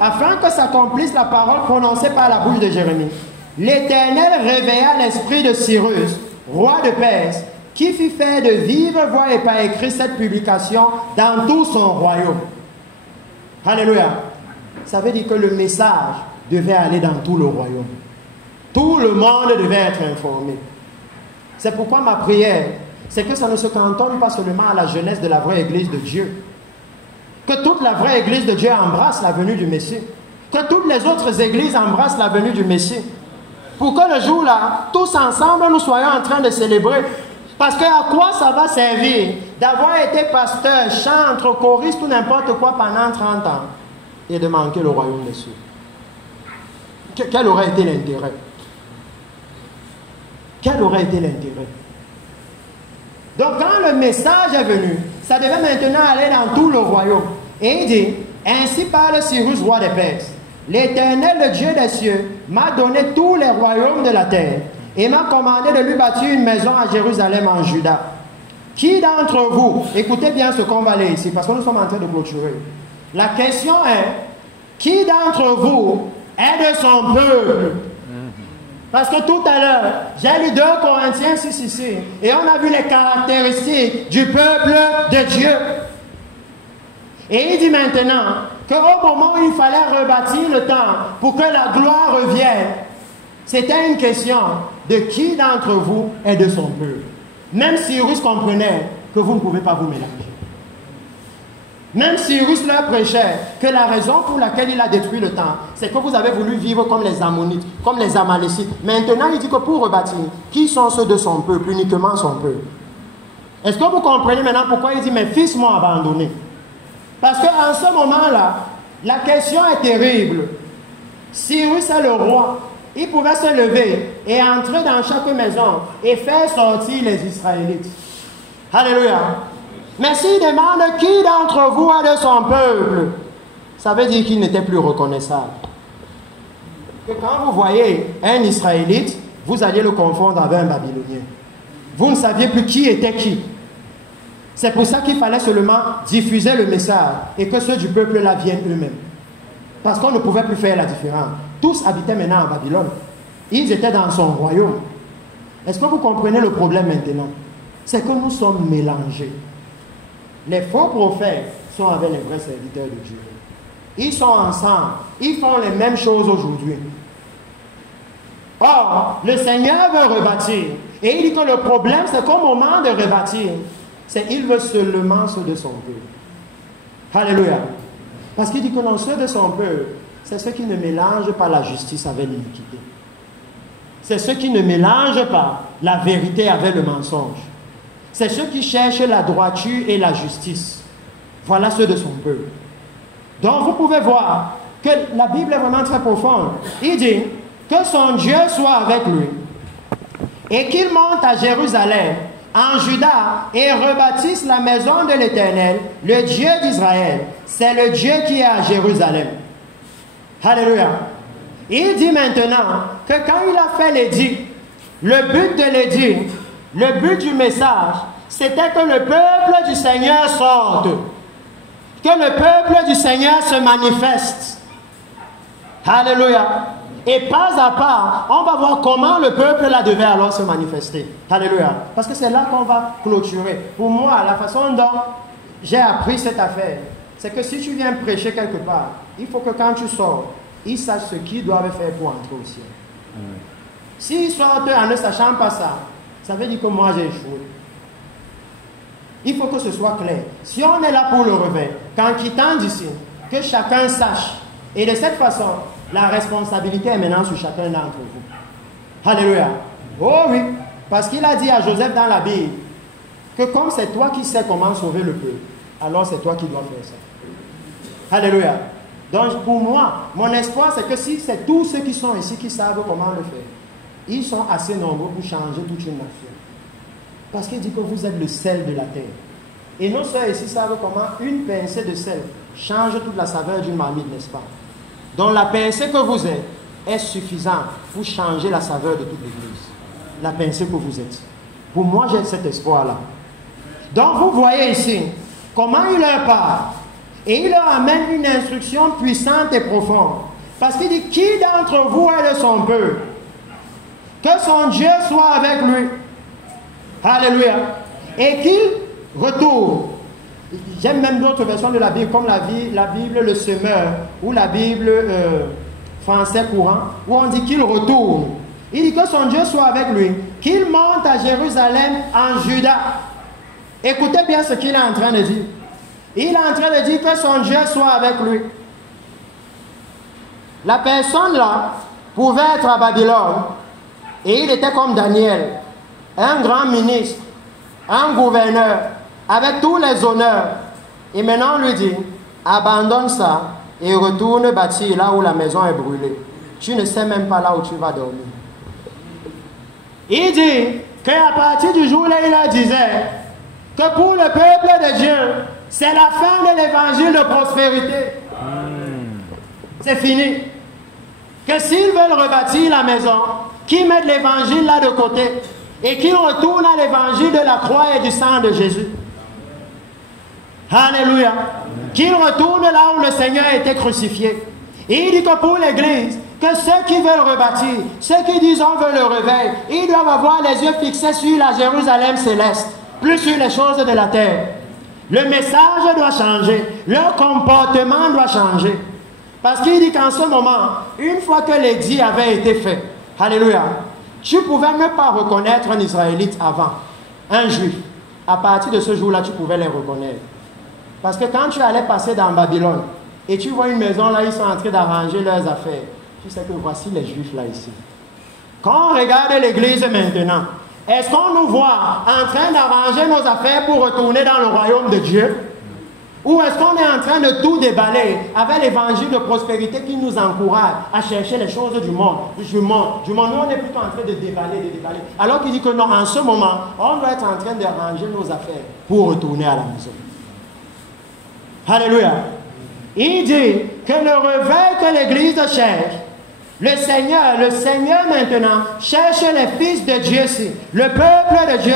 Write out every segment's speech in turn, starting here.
afin que s'accomplisse la parole prononcée par la bouche de Jérémie. L'Éternel réveilla l'esprit de Cyrus, roi de Perse, qui fit faire de vive voix et par écrit cette publication dans tout son royaume. Alléluia. Ça veut dire que le message devait aller dans tout le royaume. Tout le monde devait être informé. C'est pourquoi ma prière, c'est que ça ne se cantonne pas seulement à la jeunesse de la vraie Église de Dieu. Que toute la vraie Église de Dieu embrasse la venue du Messie. Que toutes les autres églises embrassent la venue du Messie. Pour que le jour-là, tous ensemble, nous soyons en train de célébrer. Parce que à quoi ça va servir d'avoir été pasteur, chantre, choriste ou n'importe quoi pendant 30 ans et de manquer le royaume des cieux? Quel aurait été l'intérêt? Quel aurait été l'intérêt? Donc quand le message est venu, ça devait maintenant aller dans tout le royaume. Et il dit, ainsi parle Cyrus, roi des Perses. L'Éternel, le Dieu des cieux, m'a donné tous les royaumes de la terre et m'a commandé de lui bâtir une maison à Jérusalem en Juda. Qui d'entre vous, écoutez bien ce qu'on va lire ici, parce que nous sommes en train de clôturer. La question est, qui d'entre vous est de son peuple? Parce que tout à l'heure, j'ai lu 2 Corinthiens 6 ici, et on a vu les caractéristiques du peuple de Dieu. Et il dit maintenant qu'au moment où il fallait rebâtir le temple pour que la gloire revienne, c'était une question de qui d'entre vous est de son peuple. Même Cyrus comprenait que vous ne pouvez pas vous mélanger. Même Cyrus leur prêchait que la raison pour laquelle il a détruit le temple, c'est que vous avez voulu vivre comme les Ammonites, comme les Amalécites. Maintenant, il dit que pour rebâtir, qui sont ceux de son peuple, uniquement son peuple? Est-ce que vous comprenez maintenant pourquoi il dit mes fils m'ont abandonné? Parce qu'en ce moment-là, la question est terrible. Cyrus est le roi. Il pouvait se lever et entrer dans chaque maison et faire sortir les Israélites. Alléluia. Mais s'il demande qui d'entre vous est de son peuple, ça veut dire qu'il n'était plus reconnaissable. Que quand vous voyez un Israélite, vous alliez le confondre avec un Babylonien. Vous ne saviez plus qui était qui. C'est pour ça qu'il fallait seulement diffuser le message et que ceux du peuple-là viennent eux-mêmes. Parce qu'on ne pouvait plus faire la différence. Tous habitaient maintenant en Babylone. Ils étaient dans son royaume. Est-ce que vous comprenez le problème maintenant? C'est que nous sommes mélangés. Les faux prophètes sont avec les vrais serviteurs de Dieu. Ils sont ensemble. Ils font les mêmes choses aujourd'hui. Or, le Seigneur veut rebâtir. Et il dit que le problème, c'est qu'au moment de rebâtir, c'est qu'il veut seulement ceux de son peuple. Alléluia. Parce qu'il dit que non, ceux de son peuple, c'est ceux qui ne mélangent pas la justice avec l'iniquité. C'est ceux qui ne mélangent pas la vérité avec le mensonge. C'est ceux qui cherchent la droiture et la justice. Voilà ceux de son peuple. Donc vous pouvez voir que la Bible est vraiment très profonde. Il dit que son Dieu soit avec lui et qu'il monte à Jérusalem, en Juda, et rebâtisse la maison de l'Éternel, le Dieu d'Israël. C'est le Dieu qui est à Jérusalem. Alléluia. Il dit maintenant que quand il a fait l'édit, le but de l'édit, le but du message, c'était que le peuple du Seigneur sorte. Que le peuple du Seigneur se manifeste. Alléluia. Et pas à pas, on va voir comment le peuple là devait alors se manifester. Alléluia. Parce que c'est là qu'on va clôturer. Pour moi, la façon dont j'ai appris cette affaire, c'est que si tu viens prêcher quelque part, il faut que quand tu sors, ils sachent ce qu'ils doivent faire pour entrer au ciel. S'ils sortent en ne sachant pas ça, ça veut dire que moi j'ai échoué. Il faut que ce soit clair. Si on est là pour le réveil, qu'en quittant d'ici, que chacun sache. Et de cette façon, la responsabilité est maintenant sur chacun d'entre vous. Alléluia. Oh oui, parce qu'il a dit à Joseph dans la Bible que comme c'est toi qui sais comment sauver le peuple, alors c'est toi qui dois faire ça. Alléluia. Donc pour moi, mon espoir c'est que si c'est tous ceux qui sont ici qui savent comment le faire, ils sont assez nombreux pour changer toute une nation. Parce qu'il dit que vous êtes le sel de la terre. Et nos soeurs ici savent comment une pincée de sel change toute la saveur d'une marmite, n'est-ce pas? Donc la pincée que vous êtes est suffisante pour changer la saveur de toute l'église. La pincée que vous êtes. Pour moi, j'ai cet espoir-là. Donc vous voyez ici comment il leur parle. Et il leur amène une instruction puissante et profonde. Parce qu'il dit, qui d'entre vous est de son peuple? Que son Dieu soit avec lui. Alléluia. Et qu'il retourne. J'aime même d'autres versions de la Bible, comme la Bible Le Semeur, ou la Bible français courant, où on dit qu'il retourne. Il dit que son Dieu soit avec lui, qu'il monte à Jérusalem en Juda. Écoutez bien ce qu'il est en train de dire. Il est en train de dire que son Dieu soit avec lui. La personne là pouvait être à Babylone, et il était comme Daniel, un grand ministre, un gouverneur, avec tous les honneurs. Et maintenant on lui dit, abandonne ça et retourne bâtir là où la maison est brûlée. Tu ne sais même pas là où tu vas dormir. Il dit qu'à partir du jour là, il leur disait que pour le peuple de Dieu, c'est la fin de l'évangile de prospérité. C'est fini. Que s'ils veulent rebâtir la maison, qu'ils mettent l'évangile là de côté et qu'ils retournent à l'évangile de la croix et du sang de Jésus. Alléluia. Qu'ils retournent là où le Seigneur a été crucifié. Et il dit que pour l'Église, que ceux qui veulent rebâtir, ceux qui disent on veut le réveil, ils doivent avoir les yeux fixés sur la Jérusalem céleste, plus sur les choses de la terre. Le message doit changer, leur comportement doit changer. Parce qu'il dit qu'en ce moment, une fois que l'édit avait été fait, alléluia, tu pouvais ne pas reconnaître un Israélite avant, un Juif. À partir de ce jour-là, tu pouvais les reconnaître. Parce que quand tu allais passer dans Babylone, et tu vois une maison là, ils sont en train d'arranger leurs affaires, tu sais que voici les Juifs là ici. Quand on regarde l'église maintenant, est-ce qu'on nous voit en train d'arranger nos affaires pour retourner dans le royaume de Dieu? Ou est-ce qu'on est en train de tout déballer avec l'évangile de prospérité qui nous encourage à chercher les choses du monde? Nous, on est plutôt en train de déballer. Alors qu'il dit que non, en ce moment, on doit être en train d'arranger nos affaires pour retourner à la maison. Alléluia. Il dit que le réveil que l'Église cherche, le Seigneur maintenant cherche les fils de Dieu, le peuple de Dieu,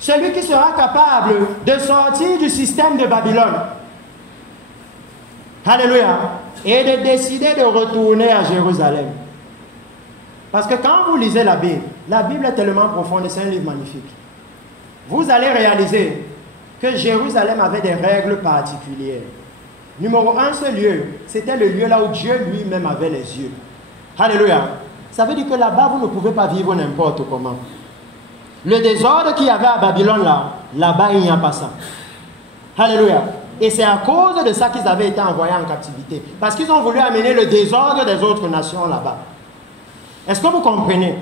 celui qui sera capable de sortir du système de Babylone. Alléluia. Et de décider de retourner à Jérusalem. Parce que quand vous lisez la Bible est tellement profonde et c'est un livre magnifique. Vous allez réaliser que Jérusalem avait des règles particulières. Numéro un, ce lieu, c'était le lieu là où Dieu lui-même avait les yeux. Alléluia. Ça veut dire que là-bas, vous ne pouvez pas vivre n'importe comment. Le désordre qu'il y avait à Babylone là-bas, il n'y a pas ça. Alléluia. Et c'est à cause de ça qu'ils avaient été envoyés en captivité. Parce qu'ils ont voulu amener le désordre des autres nations là-bas. Est-ce que vous comprenez?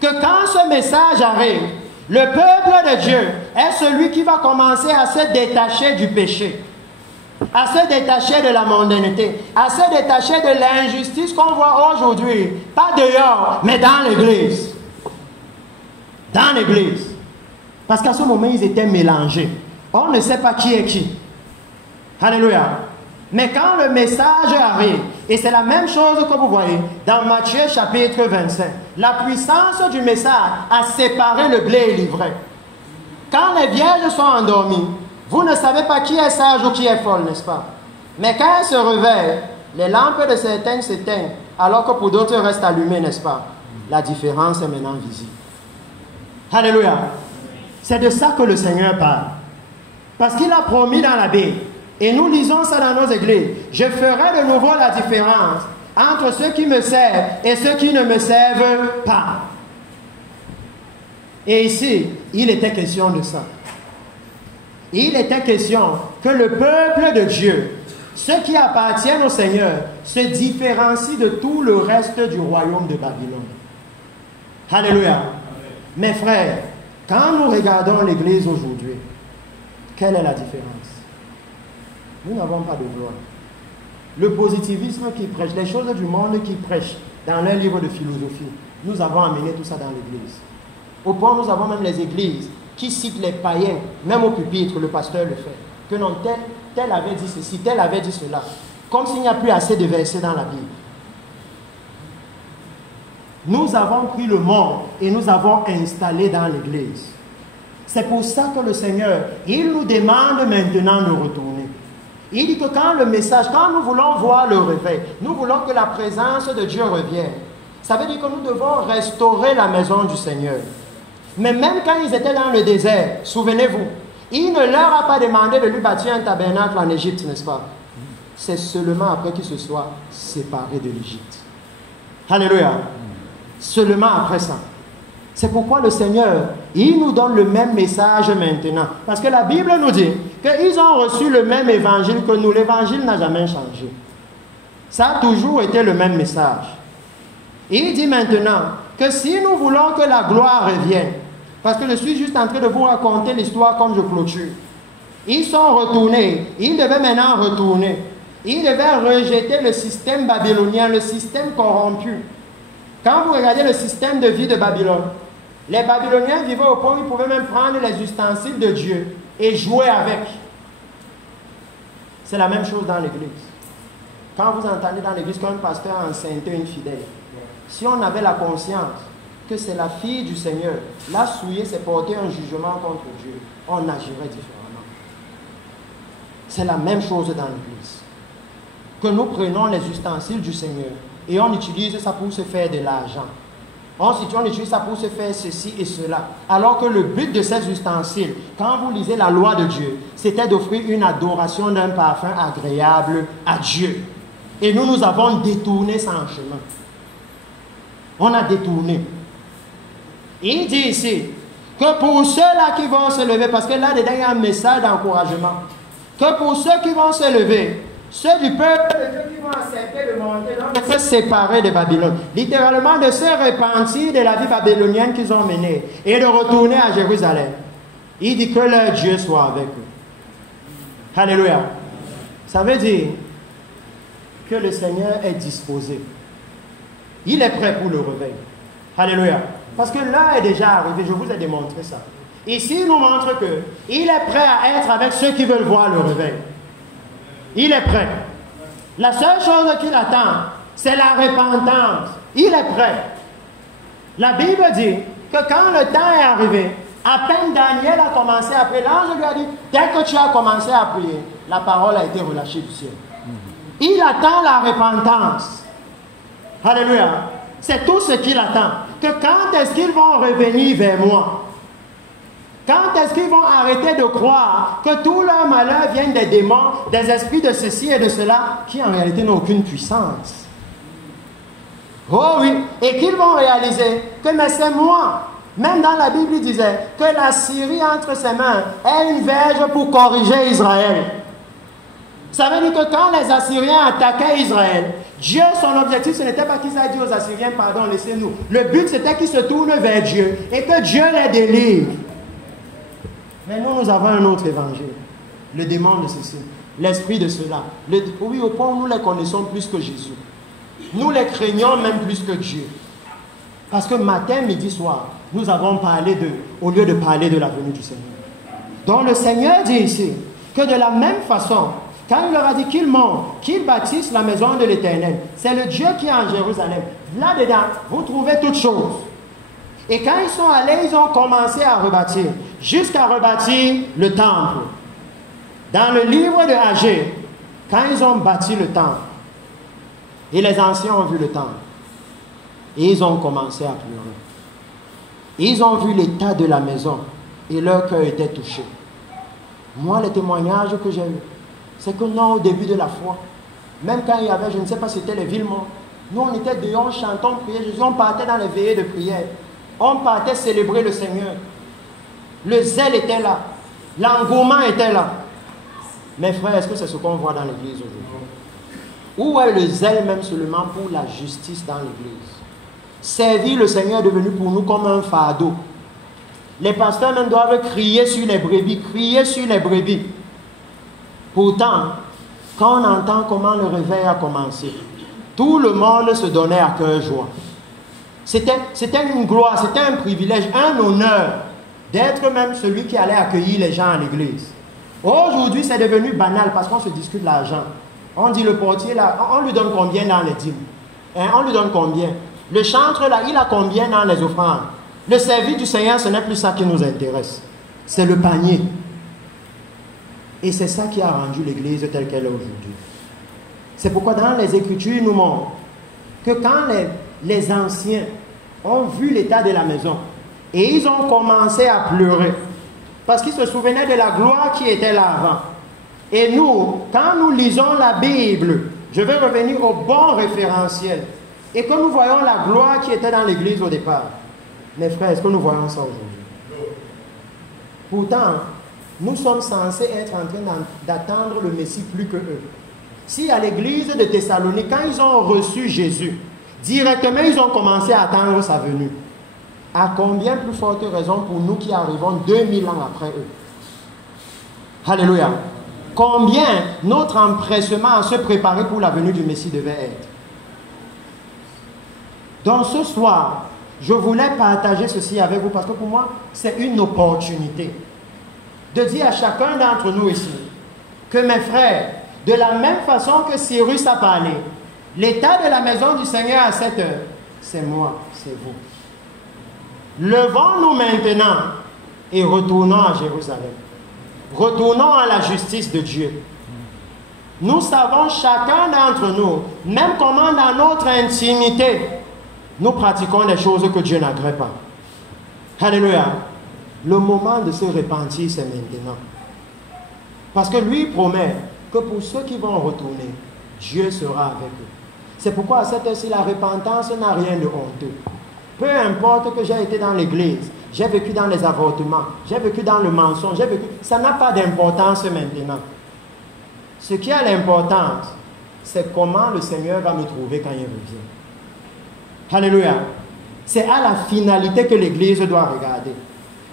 Que quand ce message arrive, le peuple de Dieu est celui qui va commencer à se détacher du péché, à se détacher de la mondanité, à se détacher de l'injustice qu'on voit aujourd'hui, pas dehors, mais dans l'église. Dans l'église. Parce qu'à ce moment, ils étaient mélangés. On ne sait pas qui est qui. Alléluia. Mais quand le message arrive, et c'est la même chose que vous voyez dans Matthieu chapitre 25, la puissance du message a séparé le blé et l'ivraie. Quand les vierges sont endormies, vous ne savez pas qui est sage ou qui est folle, n'est-ce pas? Mais quand elles se réveillent, les lampes de certaines s'éteignent, alors que pour d'autres restent allumées, n'est-ce pas? La différence est maintenant visible. Alléluia. C'est de ça que le Seigneur parle. Parce qu'il a promis dans la Bible, et nous lisons ça dans nos églises, je ferai de nouveau la différence entre ceux qui me servent et ceux qui ne me servent pas. Et ici, il était question de ça. Il était question que le peuple de Dieu, ceux qui appartiennent au Seigneur, se différencient de tout le reste du royaume de Babylone. Alléluia. Mes frères, quand nous regardons l'Église aujourd'hui, quelle est la différence? Nous n'avons pas de gloire. Le positivisme qui prêche, les choses du monde qui prêchent dans leurs livres de philosophie, nous avons amené tout ça dans l'Église. Au point où nous avons même les églises qui citent les païens, même au pupitre, le pasteur le fait. Que non, tel avait dit ceci, tel avait dit cela. Comme s'il n'y a plus assez de versets dans la Bible. Nous avons pris le monde et nous avons installé dans l'Église. C'est pour ça que le Seigneur, il nous demande maintenant de retourner. Il dit que quand le message, quand nous voulons voir le réveil, nous voulons que la présence de Dieu revienne. Ça veut dire que nous devons restaurer la maison du Seigneur. Mais même quand ils étaient dans le désert, souvenez-vous, il ne leur a pas demandé de lui bâtir un tabernacle en Égypte, n'est-ce pas? C'est seulement après qu'ils se soient séparés de l'Égypte. Alléluia. Seulement après ça. C'est pourquoi le Seigneur, il nous donne le même message maintenant. Parce que la Bible nous dit qu'ils ont reçu le même évangile que nous. L'évangile n'a jamais changé. Ça a toujours été le même message. Il dit maintenant que si nous voulons que la gloire revienne, parce que je suis juste en train de vous raconter l'histoire comme je clôture, ils sont retournés, ils devaient maintenant retourner. Ils devaient rejeter le système babylonien, le système corrompu. Quand vous regardez le système de vie de Babylone, les Babyloniens vivaient au point où ils pouvaient même prendre les ustensiles de Dieu et jouer avec. C'est la même chose dans l'église. Quand vous entendez dans l'église qu'un pasteur a enceinté une fidèle, si on avait la conscience que c'est la fille du Seigneur, la souiller, c'est porter un jugement contre Dieu, on agirait différemment. C'est la même chose dans l'église. Que nous prenons les ustensiles du Seigneur et on utilise ça pour se faire de l'argent. On utilise ça pour se faire ceci et cela. Alors que le but de ces ustensiles, quand vous lisez la loi de Dieu, c'était d'offrir une adoration d'un parfum agréable à Dieu. Et nous avons détourné ça en chemin. On a détourné. Il dit ici que pour ceux-là qui vont se lever, parce que là-dedans il y a un message d'encouragement, que pour ceux qui vont se lever, ceux du peuple de Dieu qui vont accepter de monter, de se séparer de Babylone, littéralement de se repentir de la vie babylonienne qu'ils ont menée et de retourner à Jérusalem. Il dit que leur Dieu soit avec eux. Alléluia. Ça veut dire que le Seigneur est disposé. Il est prêt pour le réveil. Alléluia. Parce que l'heure est déjà arrivée, je vous ai démontré ça. Ici, il nous montre qu'il est prêt à être avec ceux qui veulent voir le réveil. Il est prêt. La seule chose qu'il attend, c'est la repentance. Il est prêt. La Bible dit que quand le temps est arrivé, à peine Daniel a commencé à prier, l'ange lui a dit, dès que tu as commencé à prier, la parole a été relâchée du ciel. Il attend la repentance. Alléluia. C'est tout ce qu'il attend. Que quand est-ce qu'ils vont revenir vers moi? Quand est-ce qu'ils vont arrêter de croire que tout leur malheur vient des démons, des esprits de ceci et de cela, qui en réalité n'ont aucune puissance? Oh oui, et qu'ils vont réaliser que mais c'est moi. Même dans la Bible, il disait que la Syrie entre ses mains est une verge pour corriger Israël. Ça veut dire que quand les Assyriens attaquaient Israël, Dieu, son objectif, ce n'était pas qu'ils aient dit aux Assyriens, pardon, laissez-nous. Le but, c'était qu'ils se tournent vers Dieu et que Dieu les délivre. Mais nous avons un autre évangile. Le démon de ceci, l'esprit de cela. Oui, au point où nous les connaissons plus que Jésus. Nous les craignons même plus que Dieu. Parce que matin, midi, soir, nous avons parlé d'eux, au lieu de parler de la venue du Seigneur. Donc le Seigneur dit ici, que de la même façon, quand il leur a dit qu'ils montent, qu'ils bâtissent la maison de l'Éternel, c'est le Dieu qui est en Jérusalem. Là-dedans, vous trouvez toutes choses. Et quand ils sont allés, ils ont commencé à rebâtir, jusqu'à rebâtir le temple. Dans le livre de Agé, quand ils ont bâti le temple, et les anciens ont vu le temple, et ils ont commencé à pleurer. Ils ont vu l'état de la maison, et leur cœur était touché. Moi, les témoignages que j'ai eus, c'est que non, au début de la foi, même quand il y avait, je ne sais pas si c'était les villes mortes, nous on était dehors, on chantait, on priait Jésus, on partait dans les veillées de prière. On partait célébrer le Seigneur. Le zèle était là. L'engouement était là. Mes frères, est-ce que c'est ce qu'on voit dans l'église aujourd'hui? Où est le zèle même seulement pour la justice dans l'église? Servir le Seigneur est devenu pour nous comme un fardeau. Les pasteurs même doivent crier sur les brebis, crier sur les brebis. Pourtant, quand on entend comment le réveil a commencé, tout le monde se donnait à cœur joie. C'était une gloire, c'était un privilège, un honneur d'être même celui qui allait accueillir les gens à l'église. Aujourd'hui, c'est devenu banal parce qu'on se discute l'argent. On dit le portier, là, on lui donne combien dans les dîmes? On lui donne combien? Le chantre, là, il a combien dans les offrandes? Le service du Seigneur, ce n'est plus ça qui nous intéresse. C'est le panier. Et c'est ça qui a rendu l'Église telle qu'elle est aujourd'hui. C'est pourquoi dans les Écritures, nous montrent que quand les anciens ont vu l'état de la maison, et ils ont commencé à pleurer, parce qu'ils se souvenaient de la gloire qui était là avant. Et nous, quand nous lisons la Bible, je vais revenir au bon référentiel, et que nous voyons la gloire qui était dans l'Église au départ. Mes frères, est-ce que nous voyons ça aujourd'hui? Pourtant, nous sommes censés être en train d'attendre le Messie plus que eux. Si à l'église de Thessalonique, quand ils ont reçu Jésus, directement ils ont commencé à attendre sa venue. À combien plus forte raison pour nous qui arrivons 2000 ans après eux? Alléluia. Combien notre empressement à se préparer pour la venue du Messie devait être? Donc ce soir, je voulais partager ceci avec vous parce que pour moi, c'est une opportunité de dire à chacun d'entre nous ici que mes frères, de la même façon que Cyrus a parlé, l'état de la maison du Seigneur à cette heure, c'est moi, c'est vous. Levons-nous maintenant et retournons à Jérusalem. Retournons à la justice de Dieu. Nous savons chacun d'entre nous, même comment dans notre intimité, nous pratiquons les choses que Dieu n'agrée pas. Alléluia. Le moment de se repentir, c'est maintenant. Parce que lui promet que pour ceux qui vont retourner, Dieu sera avec eux. C'est pourquoi à cette heure-ci, la repentance n'a rien de honteux. Peu importe que j'ai été dans l'église, j'ai vécu dans les avortements, j'ai vécu dans le mensonge, j'ai vécu... Ça n'a pas d'importance maintenant. Ce qui a l'importance, c'est comment le Seigneur va me trouver quand il revient. Alléluia. C'est à la finalité que l'église doit regarder.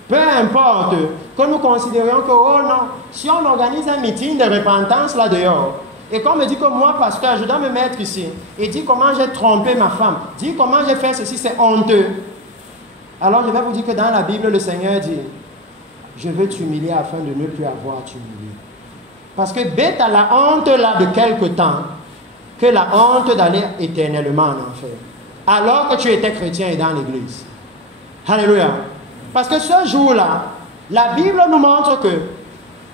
Peu importe que nous considérions que, oh non, si on organise un meeting de repentance là-dehors, et qu'on me dit que moi, pasteur, je dois me mettre ici, et dire comment j'ai trompé ma femme, dire comment j'ai fait ceci, c'est honteux. Alors je vais vous dire que dans la Bible, le Seigneur dit, je veux t'humilier afin de ne plus avoir à t'humilier. Parce que bête à la honte là de quelque temps, que la honte d'aller éternellement en enfer. Alors que tu étais chrétien et dans l'église. Alléluia. Parce que ce jour-là, la Bible nous montre que,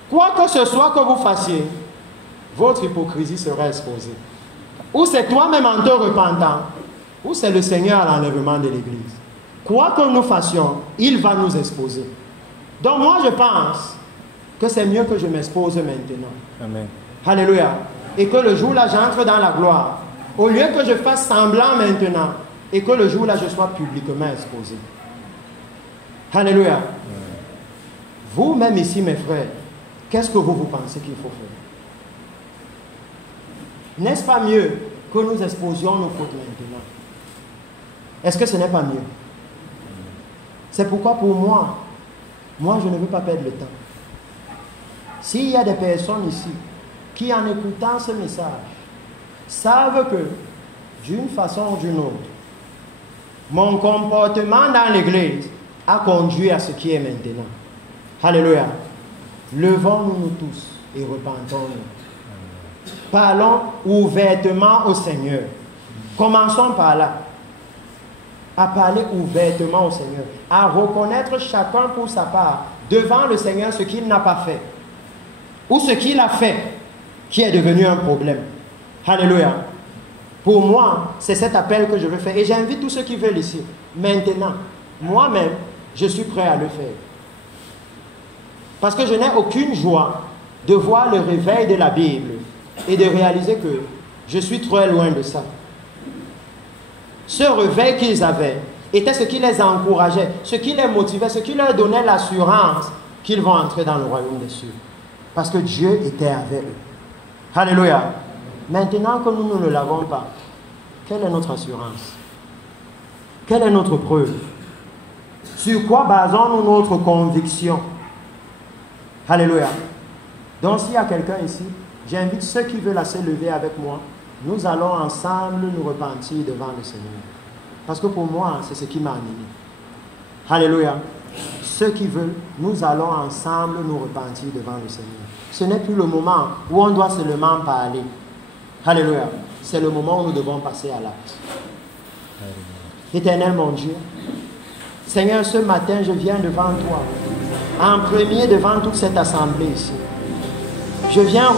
quoi que ce soit que vous fassiez, votre hypocrisie sera exposée. Ou c'est toi-même en te repentant, ou c'est le Seigneur à l'enlèvement de l'église. Quoi que nous fassions, il va nous exposer. Donc moi je pense que c'est mieux que je m'expose maintenant. Amen. Alléluia. Et que le jour-là, j'entre dans la gloire. Au lieu que je fasse semblant maintenant, et que le jour-là, je sois publiquement exposé. Alléluia. Vous-même ici, mes frères, qu'est-ce que vous pensez qu'il faut faire? N'est-ce pas mieux que nous exposions nos fautes maintenant? Est-ce que ce n'est pas mieux? C'est pourquoi pour moi, je ne veux pas perdre le temps. S'il y a des personnes ici qui, en écoutant ce message, savent que, d'une façon ou d'une autre, mon comportement dans l'église a conduit à ce qui est maintenant. Alléluia. Levons-nous tous et repentons-nous. Parlons ouvertement au Seigneur. Commençons par là. À parler ouvertement au Seigneur. À reconnaître chacun pour sa part devant le Seigneur ce qu'il n'a pas fait. Ou ce qu'il a fait qui est devenu un problème. Alléluia. Pour moi, c'est cet appel que je veux faire. Et j'invite tous ceux qui veulent ici. Maintenant, moi-même, je suis prêt à le faire. Parce que je n'ai aucune joie de voir le réveil de la Bible et de réaliser que je suis très loin de ça. Ce réveil qu'ils avaient était ce qui les encourageait, ce qui les motivait, ce qui leur donnait l'assurance qu'ils vont entrer dans le royaume des cieux. Parce que Dieu était avec eux. Alléluia. Maintenant que nous ne l'avons pas, quelle est notre assurance? Quelle est notre preuve? Sur quoi basons-nous notre conviction? Alléluia. Donc s'il y a quelqu'un ici, j'invite ceux qui veulent se lever avec moi. Nous allons ensemble nous repentir devant le Seigneur. Parce que pour moi, c'est ce qui m'a animé. Alléluia. Ceux qui veulent, nous allons ensemble nous repentir devant le Seigneur. Ce n'est plus le moment où on doit seulement parler. Alléluia. C'est le moment où nous devons passer à l'acte. Éternel mon Dieu, Seigneur, ce matin, je viens devant toi, en premier devant toute cette assemblée ici. je viens